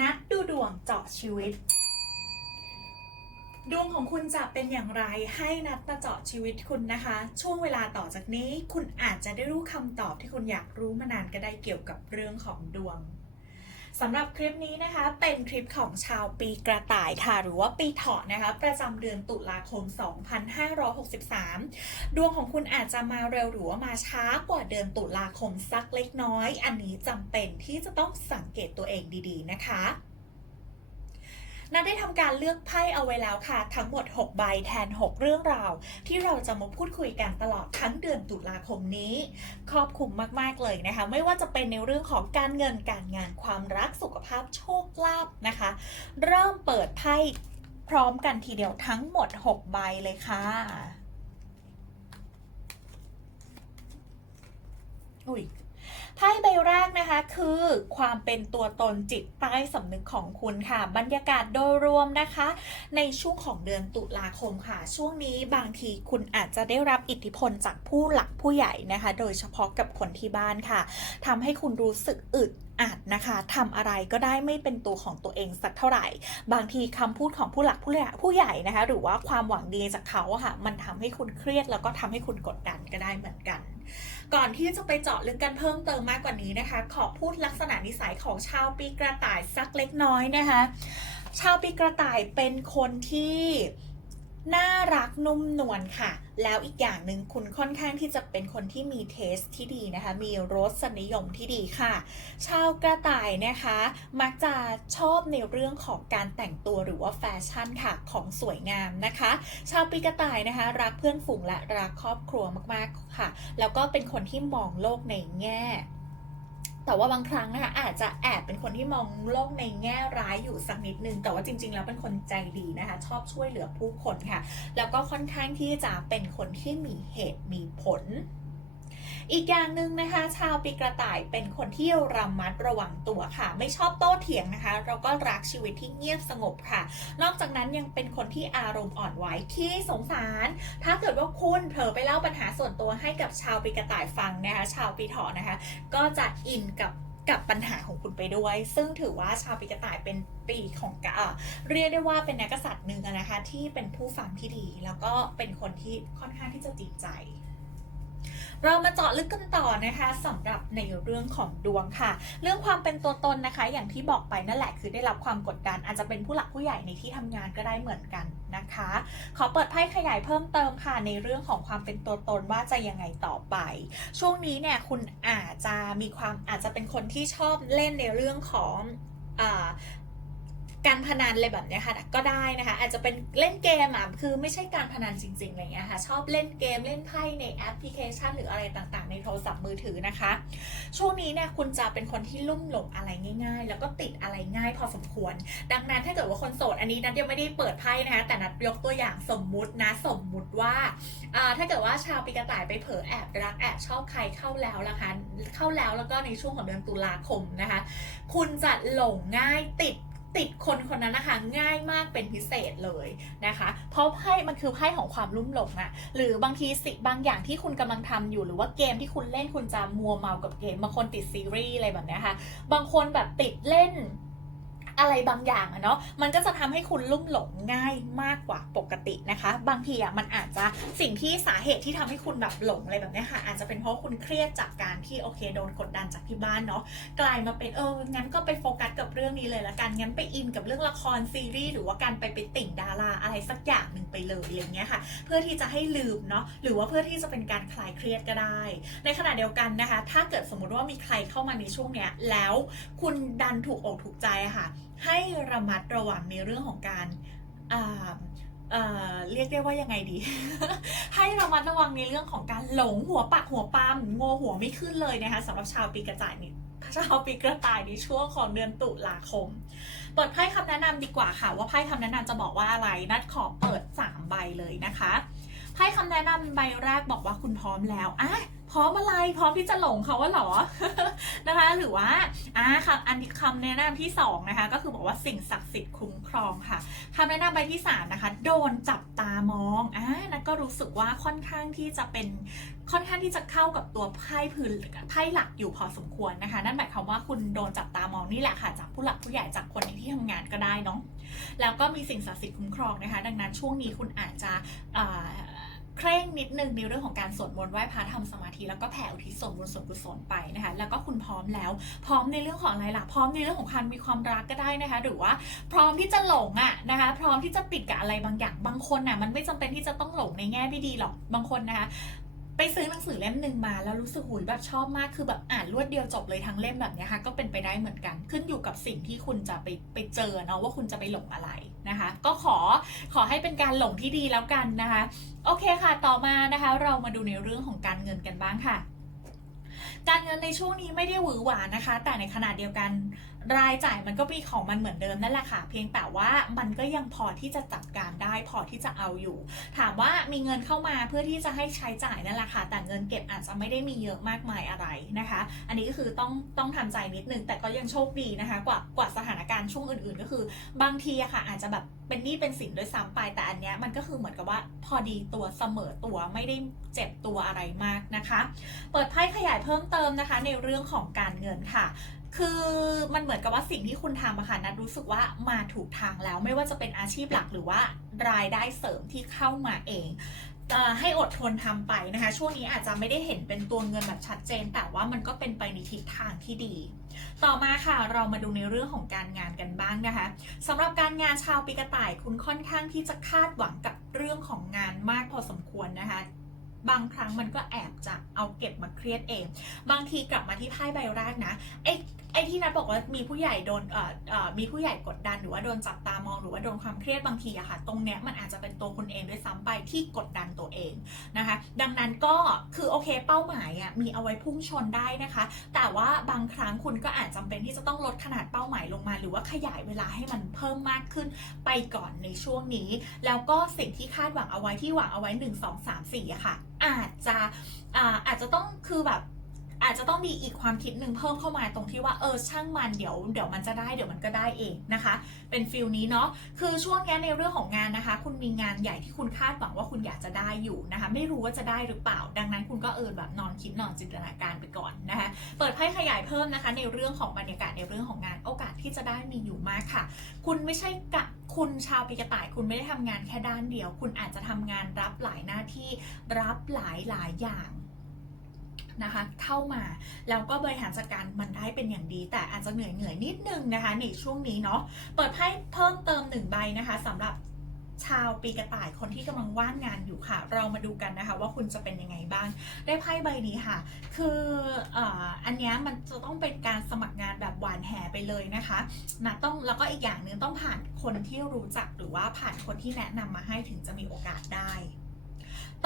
นัดดูดวงเจาะชีวิต ดวงของคุณจะเป็นอย่างไรให้นัดมาเจาะชีวิตคุณนะคะ ช่วงเวลาต่อจากนี้คุณอาจจะได้รู้คำตอบที่คุณอยากรู้มานานก็ได้เกี่ยวกับเรื่องของดวง สำหรับคลิปนี้นะคะ เป็นคลิปของชาวปีกระต่ายค่ะ หรือว่าปีเถาะนะคะ ประจำเดือนตุลาคม 2563 ดวงของคุณอาจจะมาเร็วหรือว่ามาช้ากว่าเดือนตุลาคมสักเล็กน้อย อันนี้จำเป็นที่จะต้องสังเกตตัวเองดีๆนะคะ นัดได้ทำการเลือกไพ่เอาไว้แล้วค่ะ ทั้งหมด 6 ใบแทน 6 เรื่องราว ที่เราจะมาพูดคุยกันตลอดทั้งเดือนตุลาคมนี้ ครอบคลุมมากๆเลยนะคะ ไม่ว่าจะเป็นในเรื่องของการเงินการงานความรักสุขภาพโชคลาภนะคะ เริ่มเปิดไพ่พร้อมกันทีเดียวทั้งหมด 6 ใบเลยค่ะอุ้ย ไพ่ใบแรกนะคะคือความเป็นตัวตนจิตใต้สำนึกของคุณค่ะ บรรยากาศโดยรวมนะคะ ในช่วงของเดือนตุลาคมค่ะ ช่วงนี้บางทีคุณอาจจะได้รับอิทธิพลจากผู้หลักผู้ใหญ่นะคะ โดยเฉพาะกับคนที่บ้านค่ะทำให้คุณรู้สึกอึดอัดนะคะทำอะไรก็ได้ไม่เป็นตัวของตัวเองสักเท่าไหร่ บางทีคำพูดของผู้หลักผู้ใหญ่ผู้ใหญ่นะคะ หรือว่าความหวังดีจากเขาค่ะ มันทำให้คุณเครียดแล้วก็ทำให้คุณกดดันก็ได้เหมือนกัน ก่อนที่จะไปเจาะลึกกันเพิ่มเติมมากกว่านี้นะคะ ขอพูดลักษณะนิสัยของชาวปีกระต่ายสักเล็กน้อยนะคะ ชาวปีกระต่ายเป็นคนที่ น่ารักนุ่มนวลค่ะ แล้วอีกอย่างหนึ่งคุณค่อนข้างที่จะเป็นคนที่มีเทสที่ดีนะคะ มีรสนิยมที่ดีค่ะ ชาวกระต่ายนะคะ มักจะชอบในเรื่องของการแต่งตัวหรือว่าแฟชั่นค่ะของสวยงามนะคะ ชาวปีกระต่ายนะคะ รักเพื่อนฝูงและรักครอบครัวมากๆค่ะ แล้วก็เป็นคนที่มองโลกในแง่ แต่ว่าบางครั้งนะคะอาจจะแอบเป็นคนที่มองโลกในแง่ร้ายอยู่สักนิดนึง แต่ว่าจริง ๆ แล้วเป็นคนใจดีนะคะ ชอบช่วยเหลือผู้คนค่ะ แล้วก็ค่อนข้างที่จะเป็นคนที่มีเหตุมีผล อีกอย่างหนึ่งนะคะ ชาวปีกระต่ายเป็นคนที่ระมัดระวังตัวค่ะ ไม่ชอบโต้เถียงนะคะ เราก็รักชีวิตที่เงียบสงบค่ะ นอกจากนั้นยังเป็นคนที่อารมณ์อ่อนไหวขี้สงสาร ถ้าเกิดว่าคุณเผลอไปเล่าปัญหาส่วนตัวให้กับชาวปีกระต่ายฟังนะคะ ชาวปีเถาะนะคะ ก็จะอินกับกับปัญหาของคุณไปด้วย ซึ่งถือว่าชาวปีกระต่ายเป็นปีของกะเอ่อเรียกได้ว่าเป็นนักษัตริย์หนึ่งนะคะ ที่เป็นผู้ฟังที่ดี แล้วก็เป็นคนที่ค่อนข้างที่จะจริงใจ เรามาเจาะลึกกันต่อนะคะสำหรับในเรื่องของดวงค่ะ เรื่องความเป็นตัวตนนะคะ อย่างที่บอกไปนั่นแหละคือได้รับความกดดัน อาจจะเป็นผู้หลักผู้ใหญ่ในที่ทำงานก็ได้เหมือนกันนะคะ ขอเปิดไพ่ขยายเพิ่มเติมค่ะ ในเรื่องของความเป็นตัวตนว่าจะยังไงต่อไป ช่วงนี้เนี่ยคุณอาจจะมีความอาจจะเป็นคนที่ชอบเล่นในเรื่องของ การพนันอะไรแบบนี้ค่ะก็ได้นะคะ อาจจะเป็นเล่นเกมอะคือไม่ใช่การพนันจริงๆอะไรเงี้ยค่ะชอบเล่นเกมเล่นไพ่ในแอปพลิเคชัน หรืออะไรต่างๆ ในโทรศัพท์มือถือนะคะ ช่วงนี้เนี่ยคุณจะเป็นคนที่ลุ่มหลงอะไรง่าย ๆ แล้วก็ติดอะไรง่ายพอสมควร ดังนั้นถ้าเกิดว่าคนโสดอันนี้นัดยังไม่ได้เปิดไพ่นะคะแต่นัดยกตัวอย่างสมมุตินะสมมุติว่าถ้าเกิดว่าชาวปีกระต่ายไปเผลอแอบรักแอบชอบใครเข้าแล้วละคะเข้าแล้วแล้วก็ในช่วงของเดือนตุลาคมนะคะ คุณจะหลงง่ายติด ติดคนคนนั้นนะคะง่ายมากเป็นพิเศษเลยนะคะ เพราะไพ่มันคือไพ่ของความลุ่มหลงอะหรือบางทีสิบางอย่างที่คุณกำลังทำอยู่หรือว่าเกมที่คุณเล่นคุณจะมัวเมากับเกมบางคนติดซีรีส์อะไรแบบนี้ค่ะ บางคนแบบติดเล่น อะไรบางอย่างอะเนาะมันก็จะทำให้คุณลุ่มหลงง่ายมากกว่าปกตินะคะ บางทีอะมันอาจจะสิ่งที่สาเหตุที่ทำให้คุณแบบหลงอะไรแบบนี้ค่ะ อาจจะเป็นเพราะคุณเครียดจากการที่โอเคโดนกดดันจากที่บ้านเนาะกลายมาเป็นเอองั้นก็ไปโฟกัสกับเรื่องนี้เลยละกันงั้นไปอินกับเรื่องละครซีรีส์หรือว่าการไปไปติ่งดาราอะไรสักอย่างหนึ่งไปเลยอะไรเงี้ยค่ะ เพื่อที่จะให้ลืมเนาะหรือว่าเพื่อที่จะเป็นการคลายเครียดก็ได้ ในขณะเดียวกันนะคะ ถ้าเกิดสมมติว่ามีใครเข้ามาในช่วงเนี้ยแล้วคุณดันถูกอกถูกใจอะค่ะ ให้ระมัดระวังในเรื่องของการเเรียกได้ว่ายังไงดี ให้ระมัดระวังในเรื่องของการหลงหัวปักหัวปามโงหัวไม่ขึ้นเลยนะคะสำหรับชาวปีกระต่ายนี่ชาวปีกระต่ายในช่วงของเดือนตุลาคม เปิดไพ่คำแนะนำดีกว่าค่ะ ว่าไพ่คำแนะนำจะบอกว่าอะไร นัดขอเปิด 3 ใบเลยนะคะไพ่คำแนะนำใบแรกบอกว่าคุณพร้อมแล้วอะ พร้อมอะไรพร้อมที่จะหลงเขาว่าหรอนะคะ หรือว่าอ่าคำอันนี้คำแนะนำที่สองนะคะก็คือบอกว่าสิ่งศักดิ์สิทธิ์คุ้มครองค่ะคำแนะนำใบที่สามนะคะโดนจับตามองอ่านั่นก็รู้สึกว่าค่อนข้างที่จะเป็นค่อนข้างที่จะเข้ากับตัวไพ่พื้นไพ่หลักอยู่พอสมควรนะคะ นั่นหมายความว่าคุณโดนจับตามองนี่แหละค่ะ จากผู้หลักผู้ใหญ่จากคนในที่ทำงานก็ได้เนาะแล้วก็มีสิ่งศักดิ์สิทธิ์คุ้มครองนะคะ ดังนั้นช่วงนี้คุณอาจจะ เคร่งนิดนึงในเรื่องของการสวดมนต์ไหว้พระทำสมาธิแล้วก็แผ่อุทิศส่วนบุญส่วนกุศลไปนะคะแล้วก็คุณพร้อมแล้ว พร้อมในเรื่องของอะไรล่ะพร้อมในเรื่องของการมีความรักก็ได้นะคะ หรือว่าพร้อมที่จะหลงอะนะคะ พร้อมที่จะติดกับอะไรบางอย่างบางคนน่ะมันไม่จำเป็นที่จะต้องหลงในแง่ไม่ดีหรอกบางคนนะคะ ไปซื้อหนังสือเล่มหนึ่งมาแล้วรู้สึกหุยแบบชอบมากคือแบบอ่านรวดเดียวจบเลยทั้งเล่มแบบนี้ค่ะก็เป็นไปได้เหมือนกัน ขึ้นอยู่กับสิ่งที่คุณจะไปไปเจอเนาะว่าคุณจะไปหลงอะไรนะคะ ก็ขอขอให้เป็นการหลงที่ดีแล้วกันนะคะ โอเคค่ะต่อมานะคะ เรามาดูในเรื่องของการเงินกันบ้างค่ะ การเงินในช่วงนี้ไม่ได้หวือหวานะคะ แต่ในขณะเดียวกัน รายจ่ายมันก็มีของมันเหมือนเดิมนั่นแหละค่ะ เพียงแต่ว่ามันก็ยังพอที่จะจัดการได้พอที่จะเอาอยู่ ถามว่ามีเงินเข้ามาเพื่อที่จะให้ใช้จ่ายนั่นแหละค่ะ แต่เงินเก็บอาจจะไม่ได้มีเยอะมากมายอะไรนะคะ อันนี้ก็คือต้องต้องทำใจนิดนึงแต่ก็ยังโชคดีนะคะ กว่ากว่าสถานการณ์ช่วงอื่น ๆ ก็คือบางทีอะค่ะ อาจจะแบบเป็นหนี้เป็นสินด้วยซ้ำไปแต่อันเนี้ยมันก็คือเหมือนกับว่าพอดีตัวเสมอตัวไม่ได้เจ็บตัวอะไรมากนะคะ เปิดไพ่ขยายเพิ่มเติมนะคะ ในเรื่องของการเงินค่ะ คือมันเหมือนกับว่าสิ่งที่คุณทำอะค่ะนัดรู้สึกว่ามาถูกทางแล้ว ไม่ว่าจะเป็นอาชีพหลักหรือว่ารายได้เสริมที่เข้ามาเองให้อดทนทำไปนะคะ ช่วงนี้อาจจะไม่ได้เห็นเป็นตัวเงินแบบชัดเจน แต่ว่ามันก็เป็นไปในทิศทางที่ดี ต่อมาค่ะเรามาดูในเรื่องของการงานกันบ้างนะคะสำหรับการงานชาวปีกระต่ายคุณค่อนข้างที่จะคาดหวังกับเรื่องของงานมากพอสมควรนะคะ บางครั้งมันก็แอบจะเอาเก็บมาเครียดเอง บางทีกลับมาที่ไพ่ใบแรกนะไอ อ้ที่นัดบอกว่ามีผู้ใหญ่โดนเอ่อเอ่อมีผู้ใหญ่กดดันหรือว่าโดนจับตามองหรือว่าโดนความเครียดบางทีอะค่ะ ตรงเนี้ยมันอาจจะเป็นตัวคุณเองด้วยซ้ำไปที่กดดันตัวเองนะคะ ดังนั้นก็คือโอเคเป้าหมายอะมีเอาไว้พุ่งชนได้นะคะ แต่ว่าบางครั้งคุณก็อาจจำเป็นที่จะต้องลดขนาดเป้าหมายลงมา หรือว่าขยายเวลาให้มันเพิ่มมากขึ้นไปก่อนในช่วงนี้ แล้วก็สิ่งที่คาดหวังเอาไว้ที่หวังเอาไว้ 1 2 3 4อะค่ะ อาจจะอ่าอาจจะต้องคือแบบ อาจจะต้องมีอีกความคิดหนึ่งเพิ่มเข้ามาตรงที่ว่าเออช่างมันเดี๋ยวเดี๋ยวมันจะได้เดี๋ยวมันก็ได้เองนะคะ เป็นฟิลนี้เนาะคือช่วงนี้ในเรื่องของงานนะคะ คุณมีงานใหญ่ที่คุณคาดหวังว่าคุณอยากจะได้อยู่นะคะ ไม่รู้ว่าจะได้หรือเปล่า ดังนั้นคุณก็เออแบบนอนคิดนอนจินตนาการไปก่อนนะคะ เปิดไพ่ขยายเพิ่มนะคะ ในเรื่องของบรรยากาศในเรื่องของงานโอกาสที่จะได้มีอยู่มากค่ะ คุณไม่ใช่กะคุณชาวปีกระต่ายคุณไม่ได้ทำงานแค่ด้านเดียว คุณอาจจะทำงานรับหลายหน้าที่รับหลายหลายอย่าง นะคะเข้ามาแล้วก็บริหารจัดการมันได้เป็นอย่างดี แต่อาจจะเหนื่อยเหนื่อยๆนิดนึงนะคะในช่วงนี้เนาะเปิดไพ่เพิ่มเติมหนึ่งใบนะคะสำหรับชาวปีกระต่ายคนที่กำลังว่างงานอยู่ค่ะ เรามาดูกันนะคะว่าคุณจะเป็นยังไงบ้าง ได้ไพ่ใบนี้ค่ะ คืออันนี้มันจะต้องเป็นการสมัครงานแบบหวานแหไปเลยนะคะนะต้องแล้วก็อีกอย่างหนึ่งต้องผ่านคนที่รู้จักหรือว่าผ่านคนที่แนะนำมาให้ถึงจะมีโอกาสได้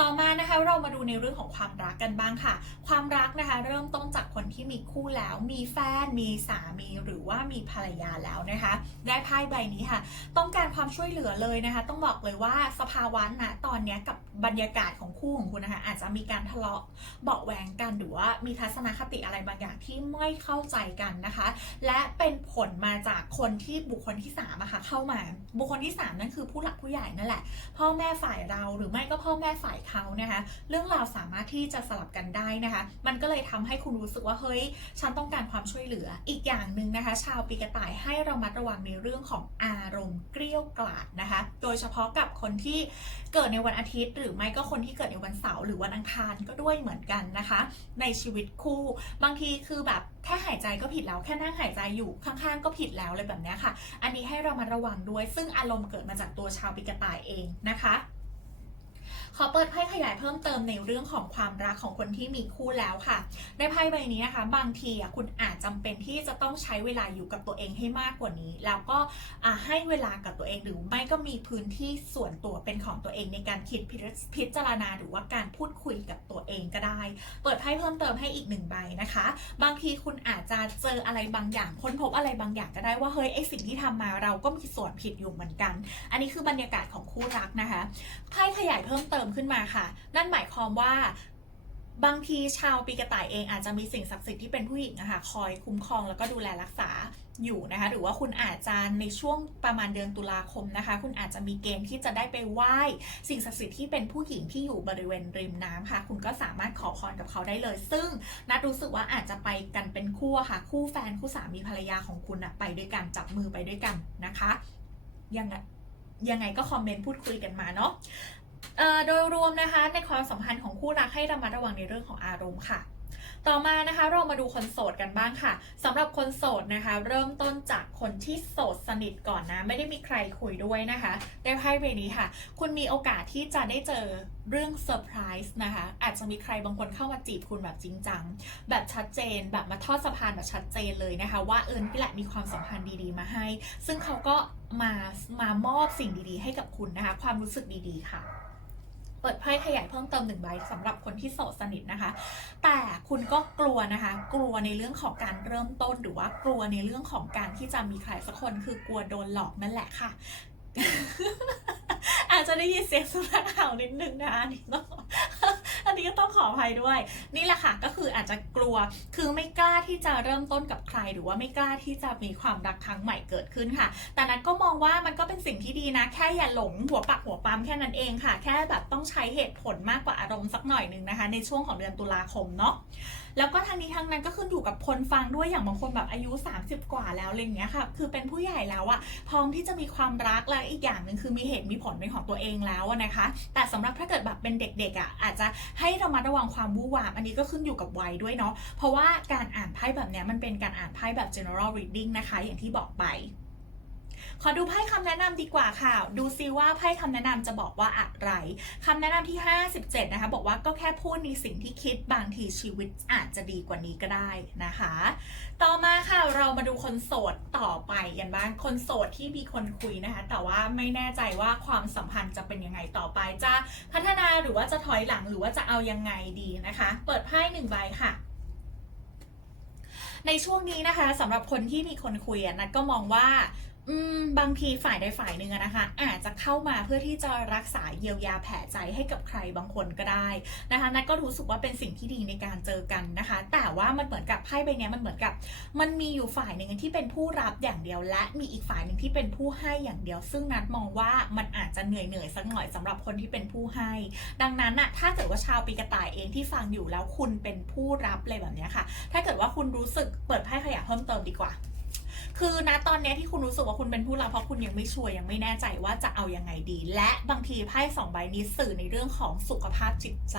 ต่อมานะคะเรามาดูในเรื่องของความรักกันบ้างค่ะ ความรักนะคะเริ่มต้นจากคนที่มีคู่แล้ว มีแฟน มีสามี หรือว่ามีภรรยาแล้วนะคะ ได้ไพ่ใบนี้ค่ะ ต้องการความช่วยเหลือเลยนะคะ ต้องบอกเลยว่าสภาวะณตอนนี้กับบรรยากาศของคู่ของคุณนะคะ อาจจะมีการทะเลาะเบาแหวงกันหรือว่ามีทัศนคติอะไรบางอย่างที่ไม่เข้าใจกันนะคะ และเป็นผลมาจากคนที่บุคคลที่3อะคะเข้ามา บุคคลที่ 3 นั่นคือผู้หลักผู้ใหญ่นั่นแหละ พ่อแม่ฝ่ายเราหรือไม่ก็พ่อแม่ฝ่ายเขานะคะ เรื่องราวสามารถที่จะสลับกันได้นะคะ มันก็เลยทำให้คุณรู้สึกว่าเฮ้ย ฉันต้องการความช่วยเหลืออีกอย่างหนึ่งนะคะ ชาวปีกระต่ายให้เรามัดระวังในเรื่องของอารมณ์เกลี้ยวกล่อมนะคะ โดยเฉพาะกับคนที่เกิดในวันอาทิตย์ หรือไม่ก็คนที่เกิดในวันเสาร์หรือวันอังคารก็ด้วยเหมือนกันนะคะ ในชีวิตคู่ บางทีคือแบบแค่หายใจก็ผิดแล้วแค่นั่งหายใจอยู่ข้างๆ ก็ผิดแล้วเลยแบบนี้ค่ะ อันนี้ให้เรามาระวังด้วย ซึ่งอารมณ์เกิดมาจากตัวชาวปีกระต่ายเองนะคะ ขอเปิดไพ่ขยายเพิ่มเติมในเรื่องของความรักของคนที่มีคู่แล้วค่ะ ในไพ่ใบนี้นะคะ บางทีคุณอาจจำเป็นที่จะต้องใช้เวลาอยู่กับตัวเองให้มากกว่านี้ แล้วก็ให้เวลากับตัวเองหรือไม่ก็มีพื้นที่ส่วนตัวเป็นของตัวเองในการคิดพิจารณาหรือว่าการพูดคุยกับตัวเองก็ได้ เปิดไพ่เพิ่มเติมให้อีกหนึ่งใบนะคะ บางทีคุณอาจจะเจออะไรบางอย่างค้นพบอะไรบางอย่างก็ได้ว่าเฮ้ยไอสิ่งที่ทำมาเราก็มีส่วนผิดอยู่เหมือนกัน อันนี้คือบรรยากาศของคู่รักนะคะไพ่ขยายเพิ่มเติมขึ้นมาค่ะ นั่นหมายความว่าบางทีชาวปีกระต่ายเองอาจจะมีสิ่งศักดิ์สิทธิ์ที่เป็นผู้หญิงอะคะคอยคุ้มครองแล้วก็ดูแลรักษาอยู่นะคะ หรือว่าคุณอาจจะในช่วงประมาณเดือนตุลาคมนะคะ คุณอาจจะมีเกณฑ์ที่จะได้ไปไหว้สิ่งศักดิ์สิทธิ์ที่เป็นผู้หญิงที่อยู่บริเวณริมน้ำค่ะ คุณก็สามารถขอพรกับเขาได้เลย ซึ่งนัดรู้สึกว่าอาจจะไปกันเป็นคู่ค่ะ คู่แฟนคู่สามีภรรยาของคุณอะไปด้วยกันจับมือไปด้วยกันนะคะยังไงยังไงก็คอมเมนต์พูดคุยกันมาเนาะ โดยรวมนะคะในความสัมพันธ์ของคู่รักให้ระมัดระวังในเรื่องของอารมณ์ค่ะ ต่อมานะคะเรามาดูคนโสดกันบ้างค่ะสำหรับคนโสดนะคะ เริ่มต้นจากคนที่โสดสนิทก่อนนะ ไม่ได้มีใครคุยด้วยนะคะ ได้ไพ่ใบนี้ค่ะ คุณมีโอกาสที่จะได้เจอเรื่องเซอร์ไพรส์นะคะ อาจจะมีใครบางคนเข้ามาจีบคุณแบบจริงจัง แบบชัดเจน แบบมาทอดสะพานแบบชัดเจนเลยนะคะ ว่าเอิญนี่แหละมีความสัมพันธ์ดีๆ มาให้ ซึ่งเขาก็มามามอบสิ่งดีๆ ให้กับคุณนะคะ ความรู้สึกดีๆค่ะ เปิดไพ่ขยายเพิ่มเติมหนึ่งใบสำหรับคนที่โสดสนิทนะคะ แต่คุณก็กลัวนะคะ กลัวในเรื่องของการเริ่มต้นหรือว่ากลัวในเรื่องของการที่จะมีใครสักคนคือกลัวโดนหลอกนั่นแหละค่ะ อาจจะได้ยินเสียงสุนัขเห่านิดนึงนะอันนี้ต้องอันนี้ก็ต้องขออภัยด้วย นี่แหละค่ะก็คืออาจจะกลัวคือไม่กล้าที่จะเริ่มต้นกับใคร หรือว่าไม่กล้าที่จะมีความรักครั้งใหม่เกิดขึ้นค่ะ แต่นั้นก็มองว่ามันก็เป็นสิ่งที่ดีนะ แค่อย่าหลงหัวปักหัวปั๊มแค่นั้นเองค่ะ แค่แบบต้องใช้เหตุผลมากกว่าอารมณ์สักหน่อยนึงนะคะ ในช่วงของเดือนตุลาคมเนาะแล้วก็ทางนี้ทางนั้นก็ขึ้นอยู่กับคนฟังด้วยอย่างบางคนแบบอายุ 30 กว่าแล้วอะไรเงี้ยค่ะคือเป็นผู้ใหญ่แล้วอะพร้อมที่จะมีความรักและอีกอย่างหนึ่งคือมีเหตุมีผลเป็นของตัวเองแล้วนะคะ แต่สำหรับถ้าเกิดแบบเป็นเด็กๆอะอาจจะให้ระมัดระวังความวู่วามอันนี้ก็ขึ้นอยู่กับวัยด้วยเนาะเพราะว่าการอ่านไพ่แบบเนี้ยมันเป็นการอ่านไพ่แบบ general reading นะคะ อย่างที่บอกไป ขอดูไพ่คำแนะนำดีกว่าค่ะ ดูซิว่าไพ่คำแนะนำจะบอกว่าอะไรคำแนะนำที่ 57 นะคะ บอกว่าก็แค่พูดในสิ่งที่คิดบางทีชีวิตอาจจะดีกว่านี้ก็ได้นะคะ ต่อมาค่ะเรามาดูคนโสดต่อไปกันบ้างคนโสดที่มีคนคุยนะคะ แต่ว่าไม่แน่ใจว่าความสัมพันธ์จะเป็นยังไงต่อไปจะพัฒนาหรือว่าจะถอยหลังหรือว่าจะเอายังไงดีนะคะ เปิดไพ่หนึ่งใบค่ะในช่วงนี้นะคะสำหรับคนที่มีคนคุยอะนัดก็มองว่า อืมบางทีฝ่ายใดฝ่ายหนึ่งนะคะ อาจจะเข้ามาเพื่อที่จะรักษาเยียวยาแผลใจให้กับใครบางคนก็ได้นะคะนัทก็รู้สึกว่าเป็นสิ่งที่ดีในการเจอกันนะคะ แต่ว่ามันเหมือนกับไพ่ใบนี้มันเหมือนกับ มันมีอยู่ฝ่ายหนึ่งที่เป็นผู้รับอย่างเดียว และมีอีกฝ่ายหนึ่งที่เป็นผู้ให้อย่างเดียว ซึ่งนัดมองว่ามันอาจจะเหนื่อยเหนื่อยๆสักหน่อยสำหรับคนที่เป็นผู้ให้ ดังนั้นอะถ้าเกิดว่าชาวปีกระต่ายเองที่ฟังอยู่แล้วคุณเป็นผู้รับเลยแบบนี้ค่ะ ถ้าเกิดว่าคุณรู้สึกเปิดไพ่ขยะเพิ่มเติมดีกว่า คือนะตอนนี้ที่คุณรู้สึกว่าคุณเป็นผู้รับเพราะคุณยังไม่ชัวร์ยังไม่แน่ใจว่าจะเอายังไงดี และบางทีไพ่สองใบนี้สื่อในเรื่องของสุขภาพจิตใจ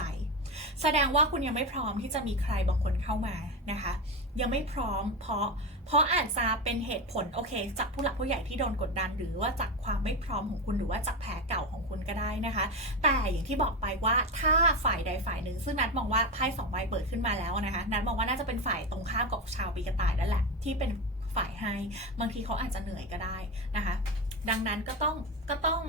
แสดงว่าคุณยังไม่พร้อมที่จะมีใครบางคนเข้ามานะคะ ยังไม่พร้อมเพราะ เพราะอาจจะเป็นเหตุผลโอเค จากผู้หลักผู้ใหญ่ที่โดนกดดัน หรือว่าจากความไม่พร้อมของคุณหรือว่าจากแผลเก่าของคุณก็ได้นะคะ แต่อย่างที่บอกไปว่าถ้าฝ่ายใดฝ่ายหนึ่ง ซึ่งนัดมองว่าไพ่สองใบเปิดขึ้นมาแล้วนะคะนัดมองว่าน่าจะเป็นฝ่ายตรงข้ามกับชาวปีกระต่ายนั่นแหละที่เป็น ฝ่ายให้ บางทีเขาอาจจะเหนื่อยก็ได้นะคะ ดังนั้นก็ต้องก็ต้อง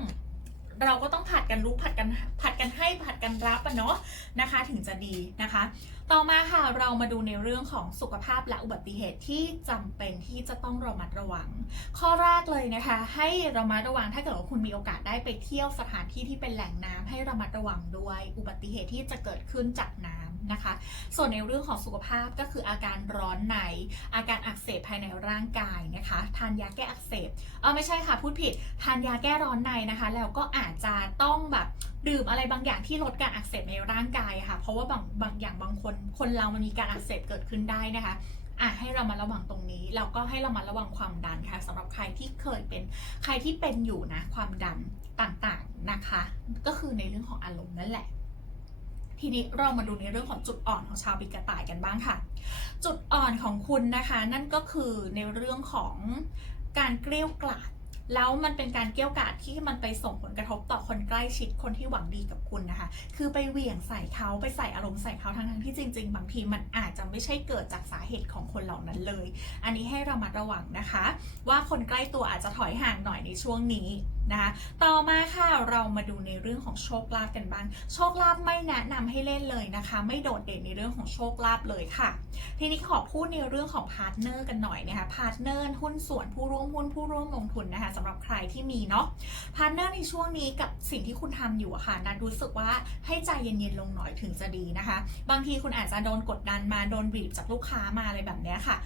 เราก็ต้องผัดกันรู้ผัดกันผัดกันให้ผัดกันรับอะเนาะนะคะ ถึงจะดีนะคะ ต่อมาค่ะเรามาดูในเรื่องของสุขภาพและอุบัติเหตุที่จำเป็นที่จะต้องระมัดระวัง ข้อแรกเลยนะคะ ให้ระมัดระวังถ้าเกิดว่าคุณมีโอกาสได้ไปเที่ยวสถานที่ที่เป็นแหล่งน้ำให้ระมัดระวังด้วยอุบัติเหตุที่จะเกิดขึ้นจากน้ำ นะคะ ส่วนในเรื่องของสุขภาพก็คืออาการร้อนใน อาการอักเสบภายในร่างกายนะคะ ทานยาแก้อักเสบ เออไม่ใช่ค่ะพูดผิด ทานยาแก้ร้อนในนะคะ แล้วก็อาจจะต้องแบบดื่มอะไรบางอย่างที่ลดการอักเสบในร่างกายค่ะ เพราะว่าบางบางอย่างบางคนคนเรามันมีการอักเสบเกิดขึ้นได้นะคะอะให้เรามาระวังตรงนี้แล้วก็ให้เรามาระวังความดันค่ะสำหรับใครที่เคยเป็นใครที่เป็นอยู่นะความดันต่างๆนะคะ ก็คือในเรื่องของอารมณ์นั่นแหละ ทีนี้เรามาดูในเรื่องของจุดอ่อนของชาวปีกระต่ายกันบ้างค่ะ จุดอ่อนของคุณนะคะ นั่นก็คือในเรื่องของการเกลี้ยกล่อมแล้วมันเป็นการเกลี้ยวกล่อมที่มันไปส่งผลกระทบต่อคนใกล้ชิดคนที่หวังดีกับคุณนะคะ คือไปเหวี่ยงใส่เขาไปใส่อารมณ์ใส่เขาทั้งทั้งที่จริง ๆ บางทีมันอาจจะไม่ใช่เกิดจากสาเหตุของคนเหล่านั้นเลย อันนี้ให้เรามาระวังนะคะ ว่าคนใกล้ตัวอาจจะถอยห่างหน่อยในช่วงนี้ นะคะต่อมาค่ะเรามาดูในเรื่องของโชคลาภกันบ้างโชคลาภไม่แนะนำให้เล่นเลยนะคะ ไม่โดดเด่นในเรื่องของโชคลาภเลยค่ะ ทีนี้ขอพูดในเรื่องของพาร์ทเนอร์กันหน่อยนะคะพาร์ทเนอร์หุ้นส่วนผู้ร่วมหุ้นผู้ร่วมลงทุนนะคะสำหรับใครที่มีเนาะพาร์ทเนอร์ในช่วงนี้กับสิ่งที่คุณทำอยู่อะค่ะนัดรู้สึกว่าให้ใจเย็นๆลงหน่อยถึงจะดีนะคะ บางทีคุณอาจจะโดนกดดันมาโดนบีบจากลูกค้ามาอะไรแบบนี้ค่ะ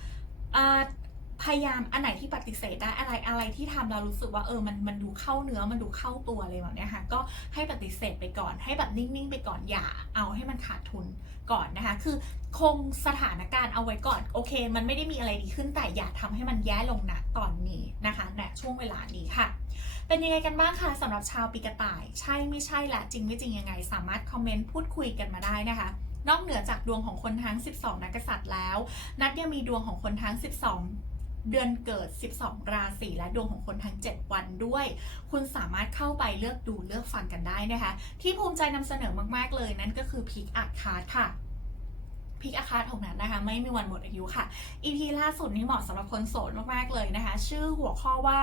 พยายามอันไหนที่ปฏิเสธได้อะไรอะไรที่ทำเรารู้สึกว่าเออมันมันดูเข้าเนื้อมันดูเข้าตัวอะไรแบบเนี้ยค่ะก็ให้ปฏิเสธไปก่อน ให้แบบนิ่งๆไปก่อนอย่าเอาให้มันขาดทุนก่อนนะคะ คือคงสถานการณ์เอาไว้ก่อนโอเค มันไม่ได้มีอะไรดีขึ้นแต่อย่าทำให้มันแย่ลงนะตอนนี้นะคะณช่วงเวลานี้ค่ะ เป็นยังไงกันบ้างคะสำหรับชาวปีกระต่าย ใช่ไม่ใช่และจริงไม่จริงยังไง สามารถคอมเมนต์พูดคุยกันมาได้นะคะนอกเหนือจากดวงของคนทั้ง 12 นักกษัตริย์แล้ว นัดยังมีดวงของคนทั้ง 12 เดือนเกิด 12 ราศีและดวงของคนทั้ง 7 วันด้วย คุณสามารถเข้าไปเลือกดูเลือกฟังกันได้นะคะ ที่ภูมิใจนำเสนอมาก ๆ เลยนั่นก็คือพิกอาคาร์ดค่ะ พิกอาคาร์ดของนัดนะคะไม่มีวันหมดอายุค่ะ EP ล่าสุดนี้เหมาะสำหรับคนโสดมากๆเลยนะคะ ชื่อหัวข้อว่า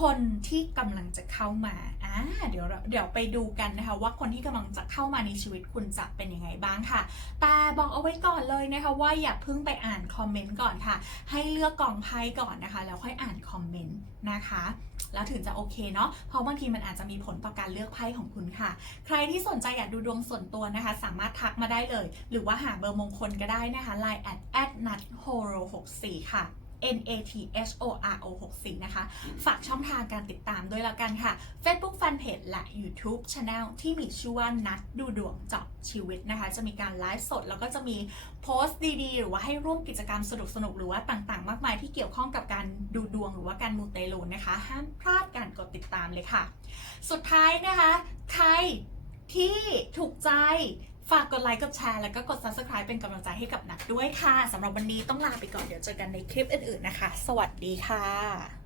คนที่กำลังจะเข้ามาอ่าเดี๋ยวเราเดี๋ยวไปดูกันนะคะ ว่าคนที่กำลังจะเข้ามาในชีวิตคุณจะเป็นยังไงบ้างค่ะ แต่บอกเอาไว้ก่อนเลยนะคะ ว่าอย่าเพิ่งไปอ่านคอมเมนต์ก่อนค่ะ ให้เลือกกองไพ่ก่อนนะคะ แล้วค่อยอ่านคอมเมนต์นะคะ แล้วถึงจะโอเคเนาะเพราะบางทีมันอาจจะมีผลต่อการเลือกไพ่ของคุณค่ะ ใครที่สนใจอยากดูดวงส่วนตัวนะคะ สามารถทักมาได้เลย หรือว่าหาเบอร์มงคลก็ได้นะคะ line at at nat horo 64ค่ะ N A T H O R O 64นะคะ ฝากช่องทางการติดตามด้วยแล้วกันค่ะ Facebook Fanpage และ YouTube Channel ที่มีชื่อว่านัดดูดวงเจาะชีวิตนะคะ จะมีการไลฟ์สดแล้วก็จะมีโพสต์ดีๆ หรือว่าให้ร่วมกิจกรรมสนุกๆหรือว่าต่างๆ มากมายที่เกี่ยวข้องกับการดูดวงหรือว่าการมูเตลูนะคะ ห้ามพลาดการกดติดตามเลยค่ะ สุดท้ายนะคะ ใครที่ถูกใจ ฝากกดไลค์กดแชร์แล้วก็กด subscribe เป็นกำลังใจให้กับนักด้วยค่ะสำหรับวันนี้ต้องลาไปก่อนเดี๋ยวเจอกันในคลิปอื่นๆนะคะ สวัสดีค่ะ